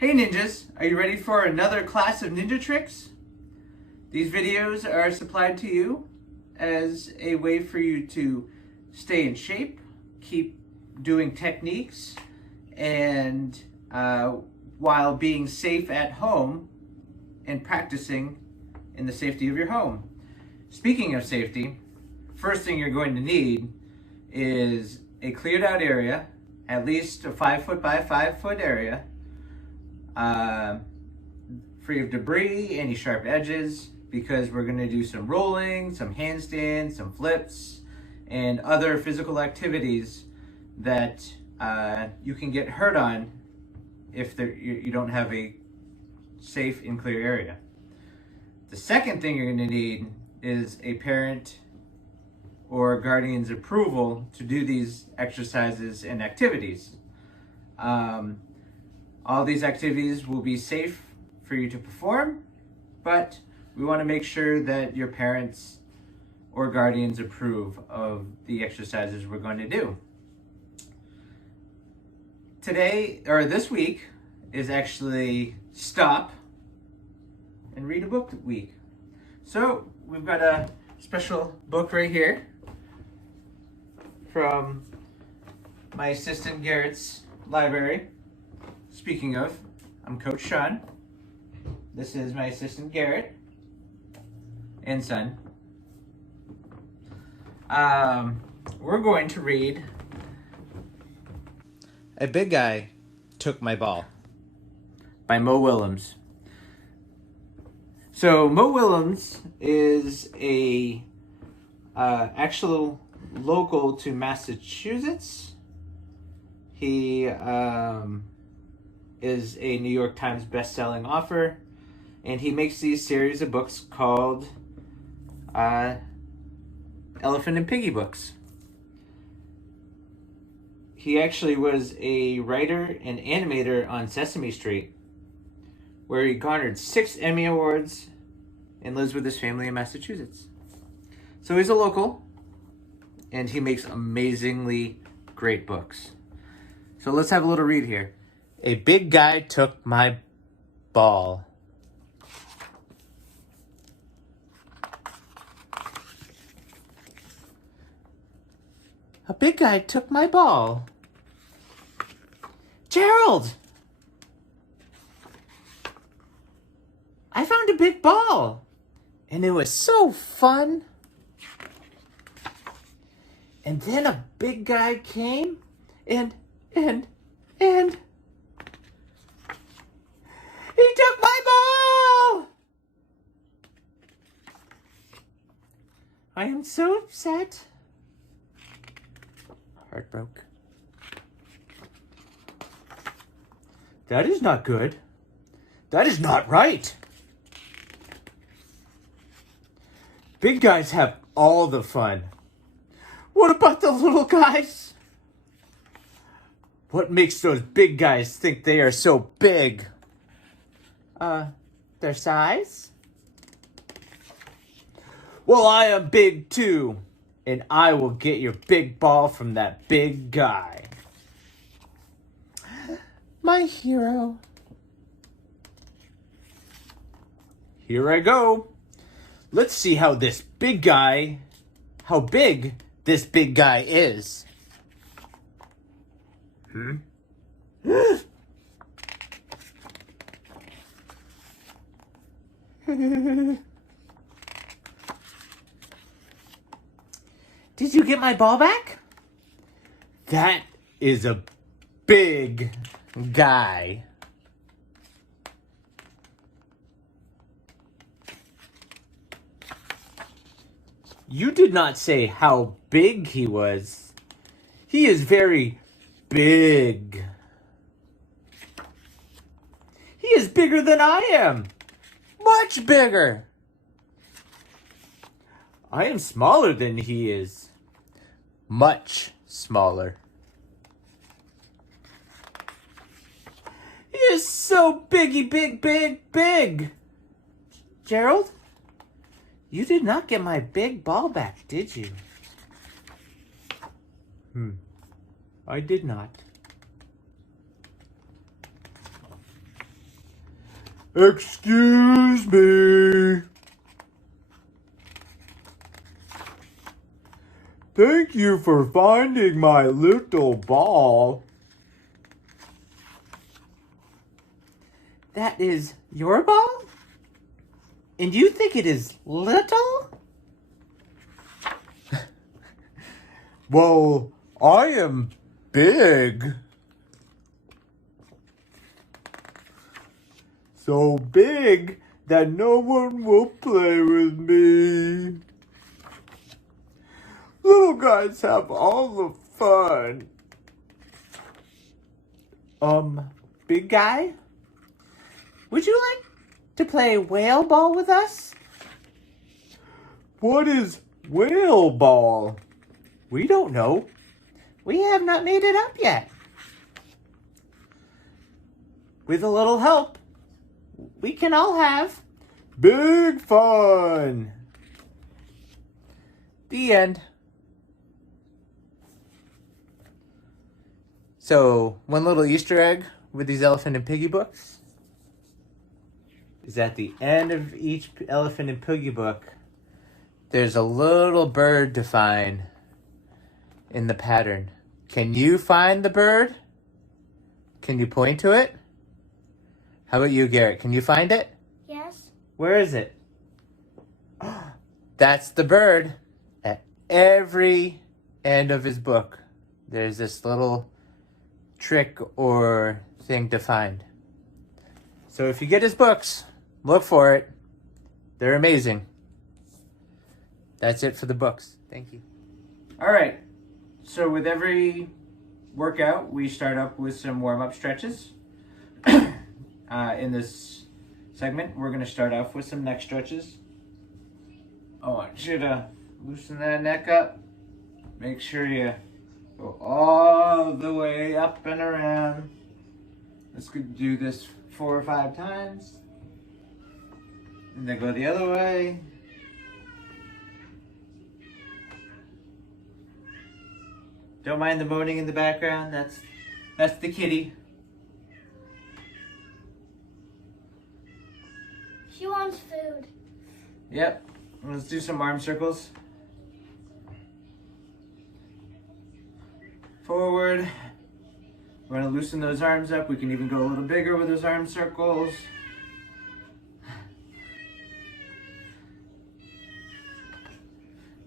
Hey ninjas, are you ready for another class of Ninja Tricks? These videos are supplied to you as a way for you to stay in shape, keep doing techniques, and while being safe at home and practicing in the safety of your home. Speaking of safety, first thing you're going to need is a cleared out area, at least a 5 foot by 5 foot area, free of debris, any sharp edges, because we're going to do some rolling, some handstands, some flips, and other physical activities that you can get hurt on if you don't have a safe and clear area. The second thing you're going to need is a parent or guardian's approval to do these exercises and activities. All these activities will be safe for you to perform, but we want to make sure that your parents or guardians approve of the exercises we're going to do. Today, or this week, is actually Stop and Read a Book week. So we've got a special book right here from my assistant Garrett's library. Speaking of, I'm Coach Shawn. This is my assistant Garrett and son. We're going to read A Big Guy Took My Ball by Mo Willems. So Mo Willems is a actual local to Massachusetts. He is a New York Times best-selling author, and he makes these series of books called Elephant and Piggy books. He actually was a writer and animator on Sesame Street, where he garnered 6 Emmy Awards and lives with his family in Massachusetts. So he's a local, and he makes amazingly great books. So let's have a little read here. A big guy took my ball. A big guy took my ball. Gerald! I found a big ball, and it was so fun. And then a big guy came, and he took my ball! I am so upset. Heart broke. That is not good. That is not right. Big guys have all the fun. What about the little guys? What makes those big guys think they are so big? Their size? Well, I am big too, and I will get your big ball from that big guy. My hero. Here I go. Let's see how big this big guy is. Did you get my ball back? That is a big guy. You did not say how big he was. He is very big. He is bigger than I am. Much bigger. I am smaller than he is. Much smaller. He is so big. Gerald? You did not get my big ball back, did you? I did not. Excuse me. Thank you for finding my little ball. That is your ball? And you think it is little? Well, I am big. So big that no one will play with me. Little guys have all the fun. Big guy? Would you like to play whale ball with us? What is whale ball? We don't know. We have not made it up yet. With a little help, we can all have big fun. The end. So, one little Easter egg with these Elephant and Piggy books is at the end of each Elephant and Piggy book, there's a little bird to find in the pattern. Can you find the bird? Can you point to it? How about you, Garrett? Can you find it? Yes. Where is it? That's the bird. At every end of his book, there's this little trick or thing to find. So if you get his books, look for it. They're amazing. That's it for the books. Thank you. All right. So with every workout, we start up with some warm-up stretches. In this segment, we're going to start off with some neck stretches. I want you to loosen that neck up. Make sure you go all the way up and around. Let's do this 4 or 5 times. And then go the other way. Don't mind the moaning in the background. That's the kitty. She wants food. Yep. Let's do some arm circles. Forward. We're going to loosen those arms up. We can even go a little bigger with those arm circles.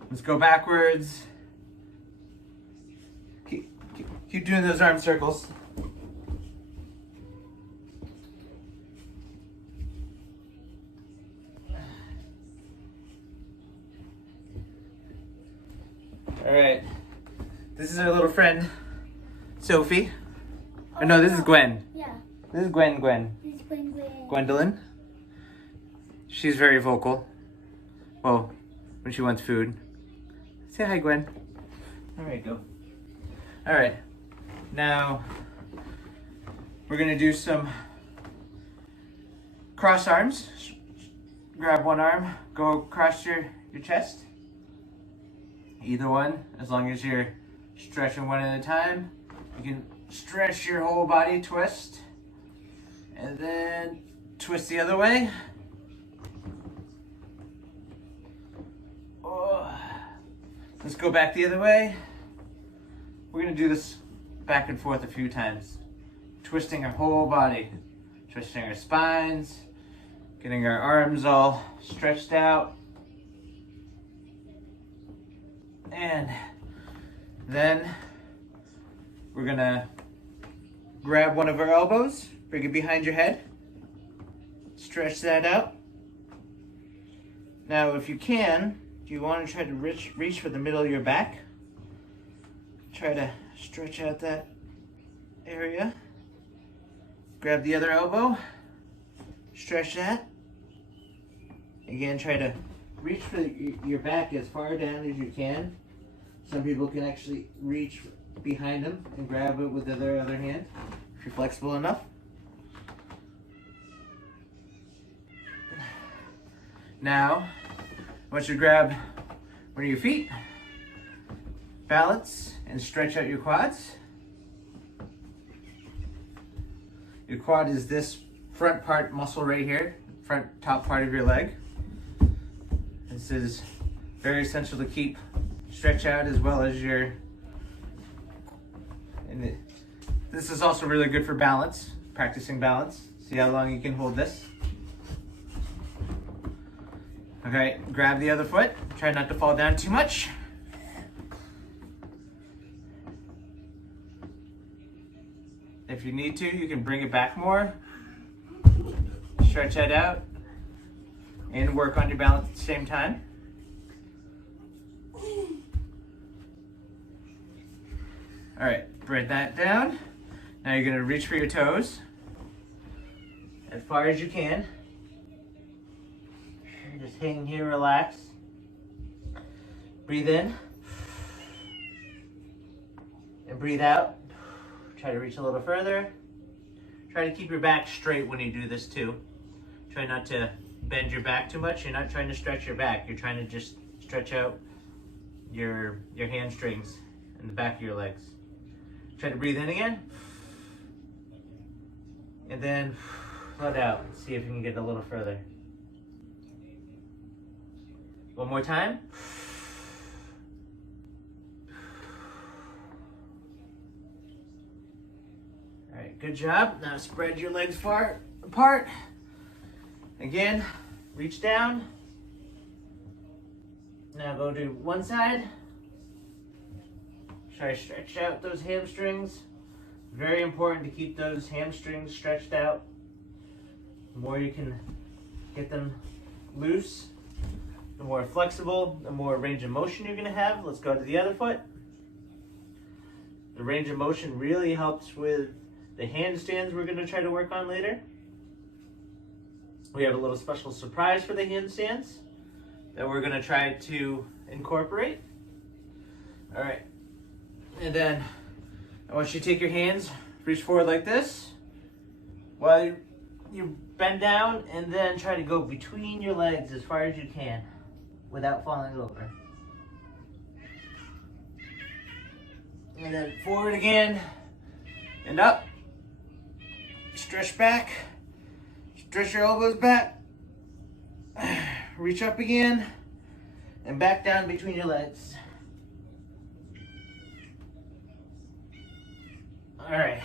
Let's go backwards. Keep doing those arm circles. All right. This is our little friend, Sophie. Oh, no, this is Gwen. Yeah. This is Gwen. This is Gwen. Gwendolyn. She's very vocal. Well, when she wants food. Say hi, Gwen. All right, go. All right. Now, we're gonna do some cross arms. Grab one arm, go across your chest. Either one, as long as you're stretching one at a time. You can stretch your whole body, twist, and then twist the other way. Oh. Let's go back the other way. We're gonna do this back and forth a few times. Twisting our whole body, twisting our spines, getting our arms all stretched out. And then we're gonna grab one of our elbows, bring it behind your head, stretch that out. Now, if you can, you want to try to reach for the middle of your back. Try to stretch out that area. Grab the other elbow, stretch that. Again, try to reach for your back as far down as you can. Some people can actually reach behind them and grab it with their other hand, if you're flexible enough. Now, I want you to grab one of your feet, balance, and stretch out your quads. Your quad is this front part muscle right here, front top part of your leg. This is very essential to keep stretch out as well as your, this is also really good for balance, practicing balance. See how long you can hold this. Okay, grab the other foot. Try not to fall down too much. If you need to, you can bring it back more. Stretch that out and work on your balance at the same time. All right, bring that down. Now you're gonna reach for your toes as far as you can. Just hang here, relax. Breathe in and breathe out. Try to reach a little further. Try to keep your back straight when you do this too. Try not to bend your back too much. You're not trying to stretch your back. You're trying to just stretch out your hamstrings and the back of your legs. Try to breathe in again. And then let out. See if you can get a little further. One more time. All right, good job. Now spread your legs far apart. Again, reach down. Now go to one side. Try to stretch out those hamstrings. Very important to keep those hamstrings stretched out. The more you can get them loose, the more flexible, the more range of motion you're going to have. Let's go to the other foot. The range of motion really helps with the handstands we're going to try to work on later. We have a little special surprise for the handstands that we're going to try to incorporate. All right. And then I want you to take your hands, reach forward like this while you bend down, and then try to go between your legs as far as you can without falling over. And then forward again and up. Stretch back. Stretch your elbows back. Reach up again and back down between your legs. All right.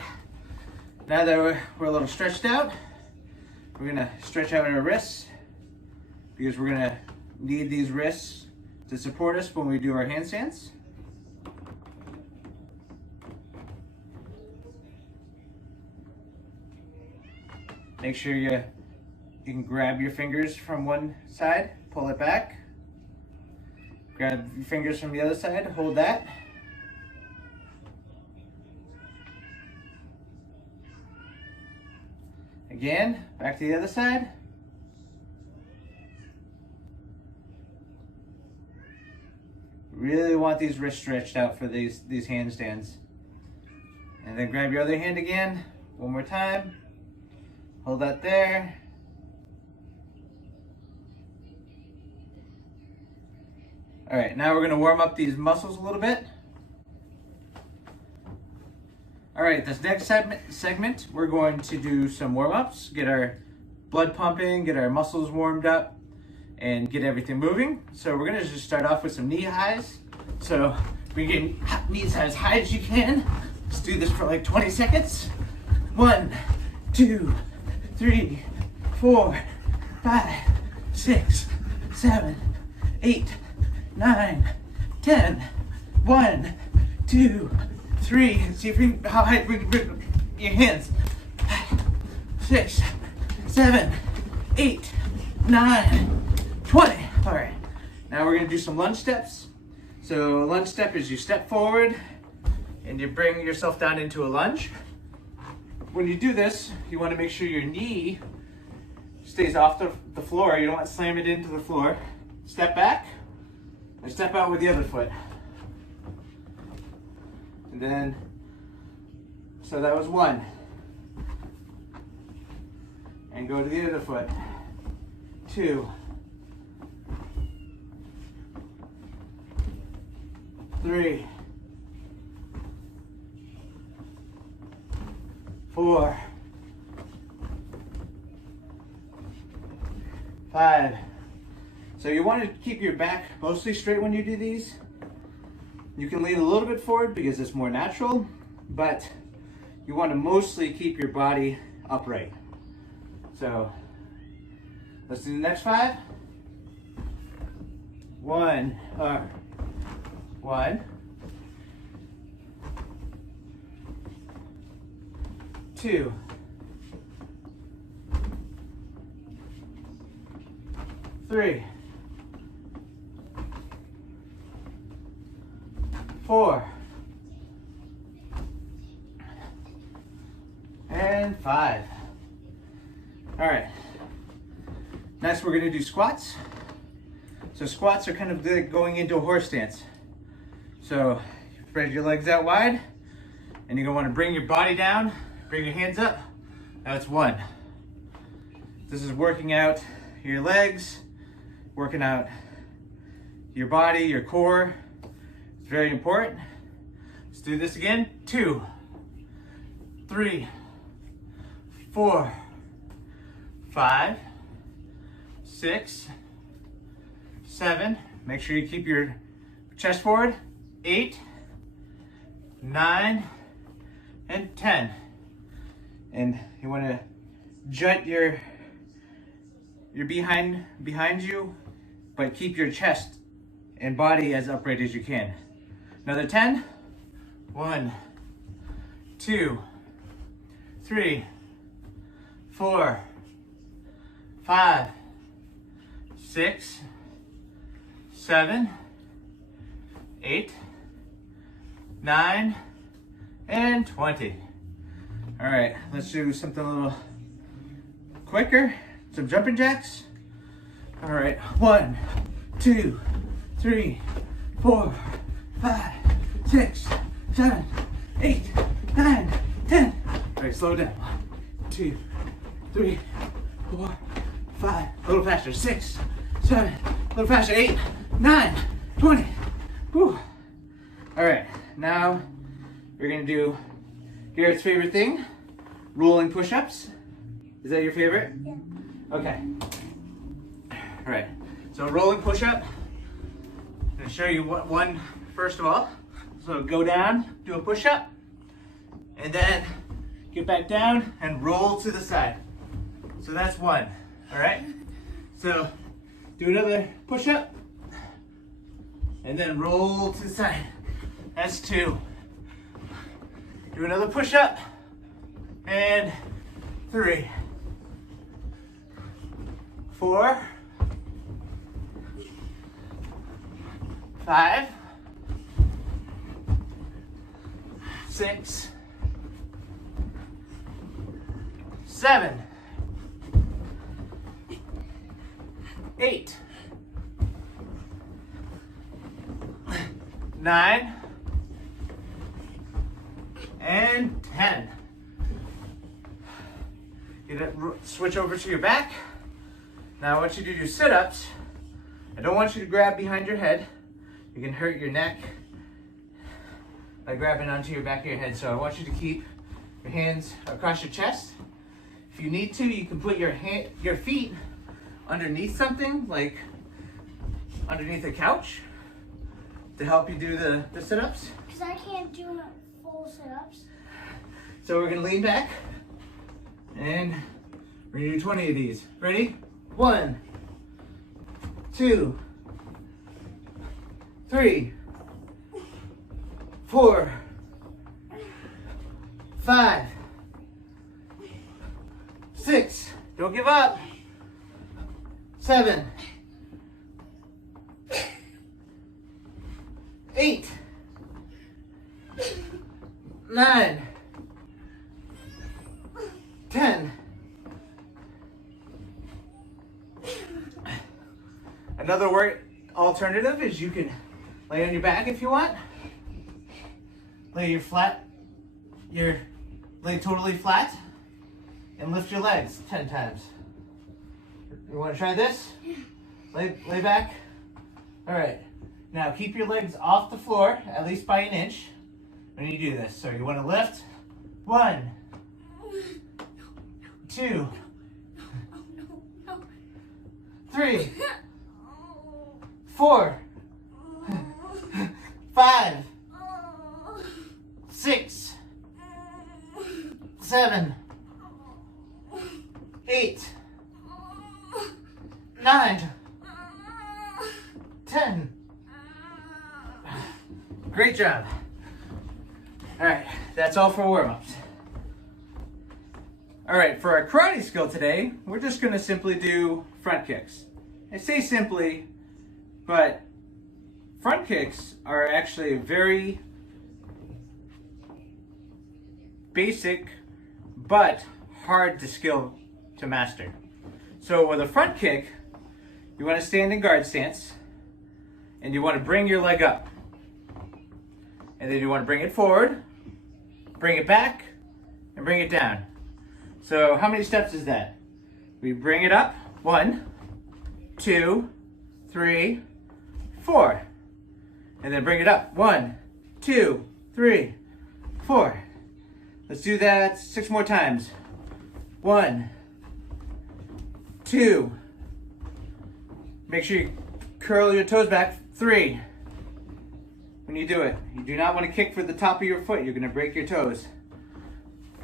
Now that we're a little stretched out, we're gonna stretch out our wrists because we're gonna need these wrists to support us when we do our handstands. Make sure you can grab your fingers from one side, pull it back. Grab your fingers from the other side, hold that. Again, back to the other side. Really want these wrists stretched out for these handstands. And then grab your other hand again, one more time. Hold that there. All right, now we're gonna warm up these muscles a little bit. All right, this next segment, we're going to do some warm-ups, get our blood pumping, get our muscles warmed up, and get everything moving. So we're gonna just start off with some knee highs. So we're getting knees as high as you can. Let's do this for like 20 seconds. 1, 2, 3, 4, 5, 6, 7, 8, 9, 10. 1, 2, 3. See if you can, how high we can bring your hands. 6, 7, 8, 9, 20. All right. Now we're gonna do some lunge steps. So a lunge step is you step forward and you bring yourself down into a lunge. When you do this, you want to make sure your knee stays off the floor. You don't want to slam it into the floor. Step back and step out with the other foot. And then, so that was 1. And go to the other foot. 2. 3. 4. 5. So you want to keep your back mostly straight when you do these. You can lean a little bit forward because it's more natural, but you want to mostly keep your body upright. So let's do the next 5. 1, 2, 3, 4, and 5. All right. Next, we're going to do squats. So squats are kind of like going into a horse stance. So spread your legs out wide, and you're going to want to bring your body down, bring your hands up. That's 1. This is working out your legs, working out your body, your core. It's very important. Let's do this again. 2, 3, 4, 5, 6, 7. Make sure you keep your chest forward. 8, 9, and 10. And you want to jut your behind you, but keep your chest and body as upright as you can. Another 10. 1, 2, 3, 4, 5, 6, 7, 8, 9, and 20. All right, let's do something a little quicker. Some jumping jacks. All right, 1, 2, 3, 4, 5, 6, 7, 8, 9, 10. All right, slow down. 1, 2, 3, 4, 5. A little faster. 6, 7. A little faster. 8, 9, 20. Whew. All right, now we're gonna do Garrett's favorite thing, rolling push-ups. Is that your favorite? Yeah. Okay. All right, so rolling push-up. I'm gonna show you what one first of all. So go down, do a push-up, and then get back down and roll to the side. So that's 1, all right? So do another push-up, and then roll to the side. That's 2. Do another push-up, and 3, 4, 5, 6, 7, 8, 9, and 10. Switch over to your back. Now I want you to do sit-ups. I don't want you to grab behind your head. You can hurt your neck by grabbing onto your back of your head. So I want you to keep your hands across your chest. If you need to, you can put your feet underneath something, like underneath a couch, to help you do the sit-ups. Because I can't do full sit-ups. So we're gonna lean back, and we're gonna do 20 of these. Ready? 1, 2, 3, 4, 5, 6, don't give up, 7, 8, 9, 10. Another alternative is you can lay on your back if you want. Lay totally flat, and lift your legs 10 times. You want to try this? Lay back. All right. Now keep your legs off the floor, at least by an inch, when you do this. So you want to lift. 1, 2, 3, 4, 5, 6, 7, 8, 9, 10. Great job. All right, that's all for warm-ups. All right, for our karate skill today, we're just gonna simply do front kicks. I say simply, but front kicks are actually a very basic but hard to master. So with a front kick, you want to stand in guard stance and you want to bring your leg up. And then you want to bring it forward, bring it back, and bring it down. So how many steps is that? We bring it up, 1, 2, 3, 4. And then bring it up, 1, 2, 3, 4. Let's do that 6 more times. 1, 2. Make sure you curl your toes back, 3. When you do it, you do not want to kick for the top of your foot. You're going to break your toes.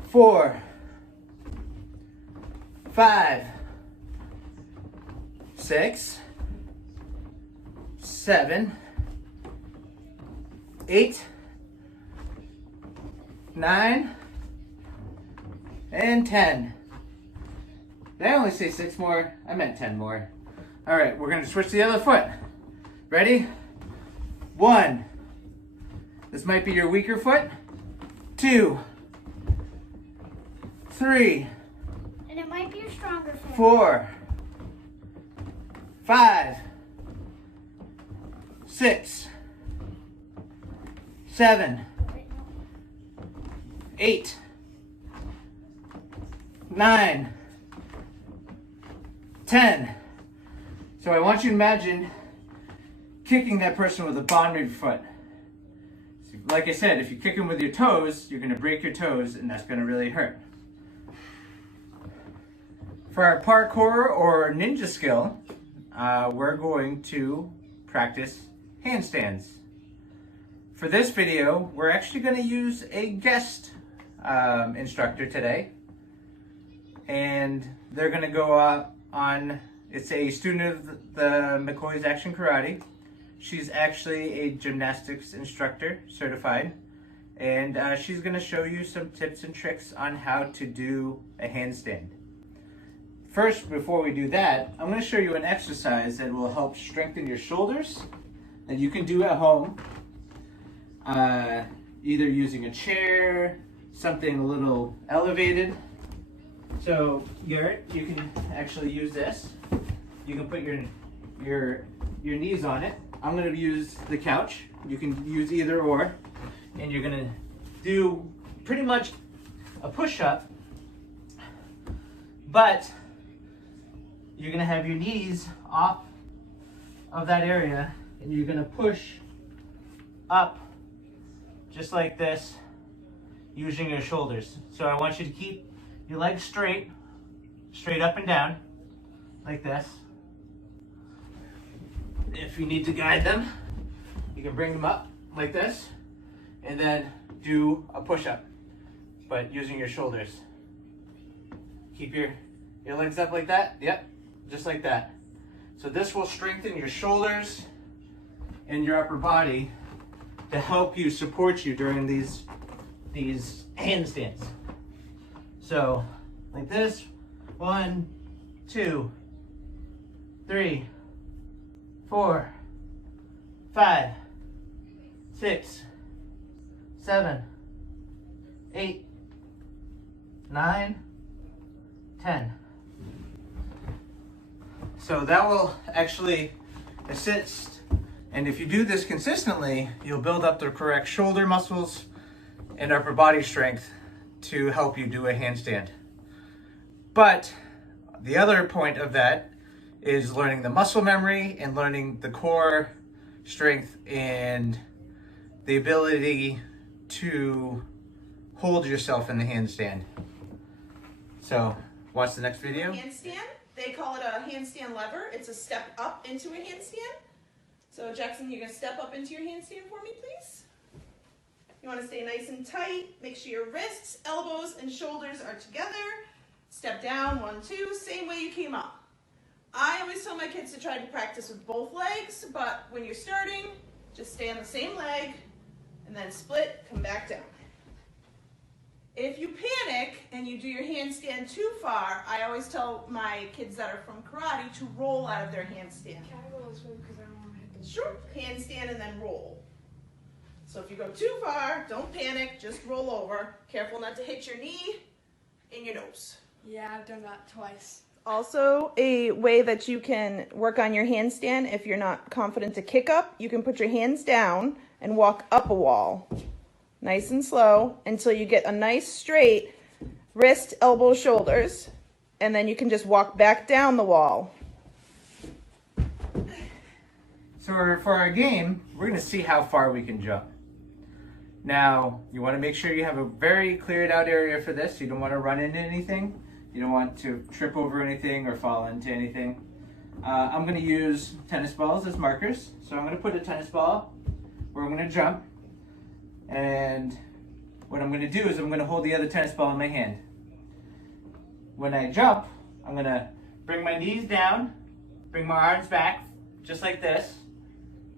4, 5, 6, 7, 8, 9, and 10. Did I only say 6 more? I meant 10 more. All right, we're gonna switch to the other foot. Ready? 1. This might be your weaker foot. 2, 3, And it might be your stronger foot. 4, 5, 6, 7, 8, 9, 10. So I want you to imagine kicking that person with the bottom of your foot. So like I said, if you kick them with your toes, you're going to break your toes and that's going to really hurt. For our parkour or ninja skill, we're going to practice handstands. For this video, we're actually going to use a guest instructor today. And they're going to go on, it's a student of the McCoy's Action Karate. She's actually a gymnastics instructor, certified. And she's going to show you some tips and tricks on how to do a handstand. First, before we do that, I'm going to show you an exercise that will help strengthen your shoulders that you can do at home. Either using a chair, something a little elevated. So Garrett, you can actually use this. You can put your knees on it. I'm going to use the couch. You can use either or. And you're going to do pretty much a push-up, but you're going to have your knees off of that area and you're going to push up just like this using your shoulders. So I want you to keep your legs straight up and down like this. If you need to guide them, you can bring them up like this and then do a push-up, but using your shoulders. Keep your legs up like that. Yep, just like that. So this will strengthen your shoulders and your upper body to help you support you during these handstands. So like this, 1, 2, 3, 4, 5, 6, 7, 8, 9, 10. So that will actually assist, and if you do this consistently, you'll build up the correct shoulder muscles and upper body strength to help you do a handstand. But the other point of that is learning the muscle memory and learning the core strength and the ability to hold yourself in the handstand. So watch the next video. Handstand. They call it a handstand lever. It's a step up into a handstand. So Jackson, you're gonna step up into your handstand for me, please. You wanna stay nice and tight. Make sure your wrists, elbows, and shoulders are together. Step down, 1, 2, same way you came up. I always tell my kids to try to practice with both legs, but when you're starting, just stay on the same leg and then split, come back down. If you panic and you do your handstand too far, I always tell my kids that are from karate to roll out of their handstand. Can I roll this way because I don't want to hit this? Sure, handstand and then roll. So if you go too far, don't panic, just roll over. Careful not to hit your knee and your nose. Yeah, I've done that twice. Also, a way that you can work on your handstand if you're not confident to kick up, you can put your hands down and walk up a wall. Nice and slow until you get a nice straight wrist, elbow, shoulders, and then you can just walk back down the wall. So for our game, we're going to see how far we can jump. Now, you want to make sure you have a very cleared out area for this. You don't want to run into anything. You don't want to trip over anything or fall into anything. I'm going to use tennis balls as markers. So I'm going to put a tennis ball where I'm going to jump. And what I'm going to do is I'm going to hold the other tennis ball in my hand. When I jump, I'm going to bring my knees down, bring my arms back, just like this.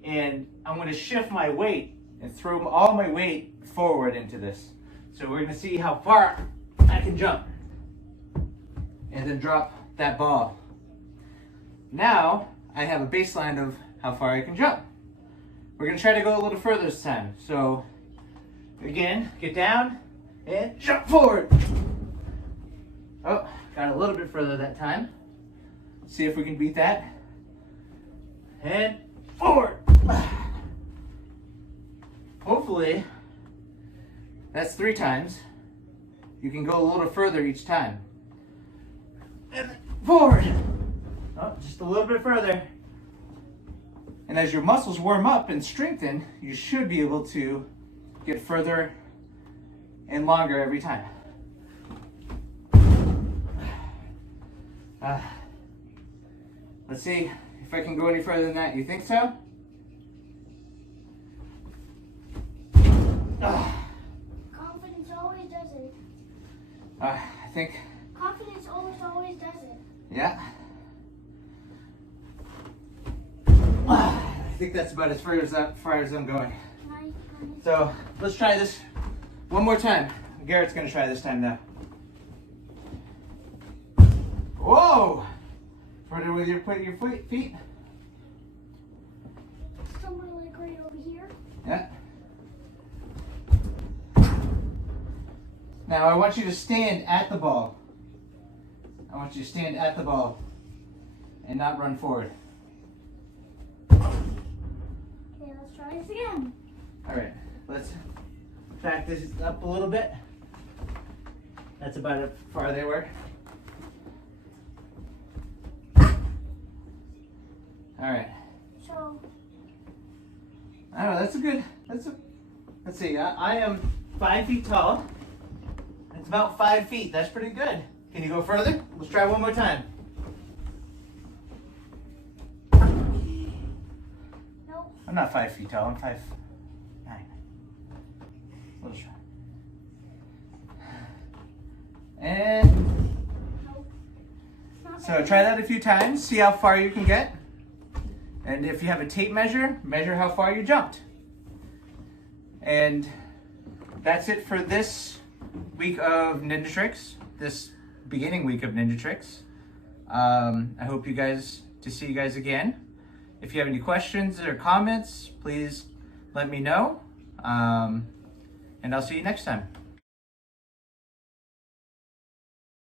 And I'm going to shift my weight and throw all my weight forward into this. So we're going to see how far I can jump. And then drop that ball. Now I have a baseline of how far I can jump. We're going to try to go a little further this time. So again, get down and jump forward. Oh, got a little bit further that time. See if we can beat that. And forward. Hopefully, that's 3 times. You can go a little further each time. And forward. Oh, just a little bit further. And as your muscles warm up and strengthen, you should be able to get further and longer every time. Let's see if I can go any further than that. You think so? Confidence always does it. I think. Confidence always does it. Yeah. I think that's about as far as I'm going. So let's try this one more time. Garrett's gonna try this time now. Whoa! Further with your feet. Somewhere like right over here. Yeah. Now I want you to stand at the ball. I want you to stand at the ball and not run forward. Okay, let's try this again. All right, let's back this up a little bit. That's about as far they were. All right. So, I don't know, let's see, I am 5 feet tall. It's about 5 feet, that's pretty good. Can you go further? Let's try one more time. nope. I'm not 5 feet tall, I'm 5'9". Let's try. And Nope. It's not so very try that a few times, see how far you can get. And if you have a tape measure, measure how far you jumped. And that's it for this week of Ninja Trix, this beginning week of Ninja Trix. I hope to see you guys again. If you have any questions or comments, please let me know. And I'll see you next time.